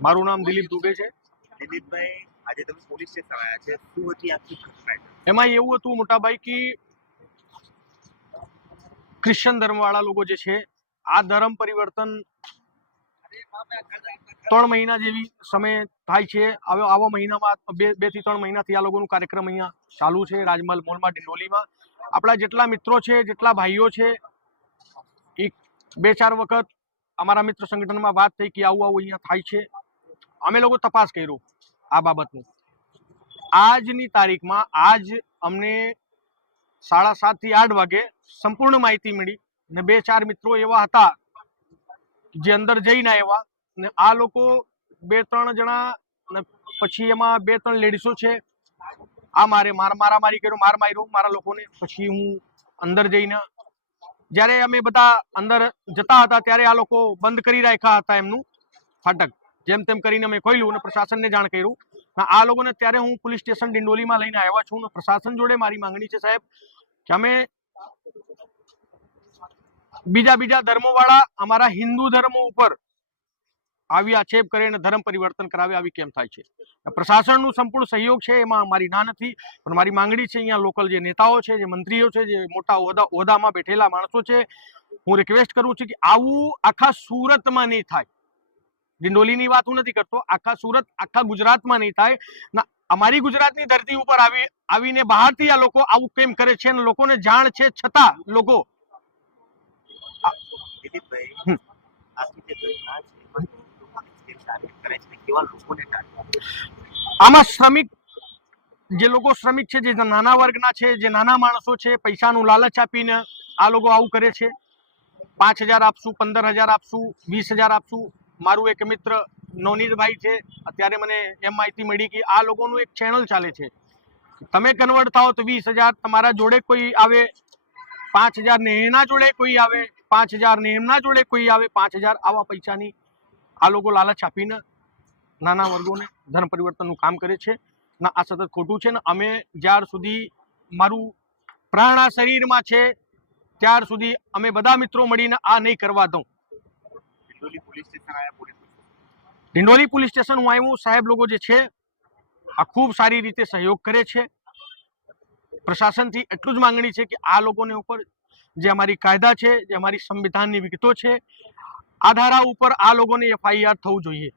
મારું નામ દિલીપ દુબે છે. દિલીપભાઈ, આજે તમે પોલીસ સ્ટેશન આવ્યા છે, શું હતી આખી ઘટના? એમાં એવું હતું મોટાભાઈ કે ક્રિશ્ચન ધર્મવાળા લોકો જે છે આ ધર્મ પરિવર્તન 3 મહિના જેવી સમય થાય છે. આવા મહિનામાં 2 થી 3 મહિનાથી આ લોકોનું કાર્યક્રમ અહીંયા ચાલુ છે રાજમહલ મોલમાં ડિંડોલીમાં. આપણા જેટલા મિત્રો છે, જેટલા ભાઈઓ છે, એક 2-4 વખત અમારા મિત્ર સંગઠનમાં વાત થઈ કે આવું અહીંયા થાય છે. અમે લોકો તપાસ કર્યો આ બાબતનું. આજની તારીખમાં આજ અમને 7:30 થી 8 વાગે સંપૂર્ણ માહિતી મળી ને 2-4 મિત્રો એવા હતા જે અંદર જઈને આવ્યા ને આ લોકો 2-3 જણા ને પછી એમાં 2-3 લેડીઝો છે. આ મારામારી કર્યો, માર માર્યો મારા લોકોને. પછી હું અંદર જઈને જ્યારે અમે બધા અંદર જતા હતા ત્યારે આ લોકો બંધ કરી રાખ્યા હતા એમનું ફાટક. જેમ તેમ કરીને અમે ખોલ્યું અને પ્રશાસનને જાણ કર્યું. આ લોકોને ત્યારે હું પોલીસ સ્ટેશન ડિંડોલીમાં લઈને આવ્યા છું અને પ્રશાસન જોડે મારી માંગણી છે સાહેબ કે અમે બીજા ધર્મોવાળા અમારા હિન્દુ ધર્મ ઉપર આવી આક્ષેપ કરે અને ધર્મ પરિવર્તન કરાવે આવી કેમ થાય છે? પ્રશાસનનું સંપૂર્ણ સહયોગ છે, એમાં મારી ના નથી, પણ મારી માંગણી છે અહીંયા લોકલ જે નેતાઓ છે, જે મંત્રીઓ છે, જે મોટા હોદ્દામાં બેઠેલા માણસો છે, હું રિક્વેસ્ટ કરું છું કે આવું આખા સુરતમાં નહીં થાય. ડિંડોલીની વાત હું નથી કરતો, આખા સુરત, આખા ગુજરાતમાં નહીં થાય. અમારી ગુજરાતની ધરતી ઉપર આવીને બહારથી આ લોકો આવું કેમ કરે છે અને લોકોને જાણ છે છતાં લોકો આમાં શ્રમિક જે લોકો શ્રમિક છે, જે નાના વર્ગના છે, જે નાના માણસો છે, પૈસાનું લાલચ આપીને આ લોકો આવું કરે છે. 5,000 આપશું, 15,000 આપશું, 20,000 આપશું. મારું એક મિત્ર નવનીતભાઈ છે, અત્યારે મને એમ માહિતી મળી કે આ લોકોનું એક ચેનલ ચાલે છે, તમે કન્વર્ટ થાઓ તો 20,000 તમારા જોડે કોઈ આવે, 5,000 ને એના જોડે કોઈ આવે, 5,000 ને એમના જોડે કોઈ આવે, 5,000 આવા પૈસાની આ લોકો લાલચ આપીને નાના વર્ગોને ધર્મ પરિવર્તનનું કામ કરે છે. ના, આ સતત ખોટું છે ને અમે જ્યાર સુધી મારું પ્રાણ આ શરીરમાં છે ત્યાર સુધી અમે બધા મિત્રો મળીને આ નહીં કરવા દઉં. ડિંડોલી પોલીસ સ્ટેશન હું આવ્યું, સાહેબ લોકો જે છે આ ખૂબ સારી રીતે સહયોગ કરે છે. પ્રશાસનથી એટલું જ માંગણી છે કે આ લોકોને ઉપર જે અમારી કાયદા છે, જે અમારી સંવિધાનની વિગતો છે, આ ધારા ઉપર આ લોકોને FIR થવું જોઈએ.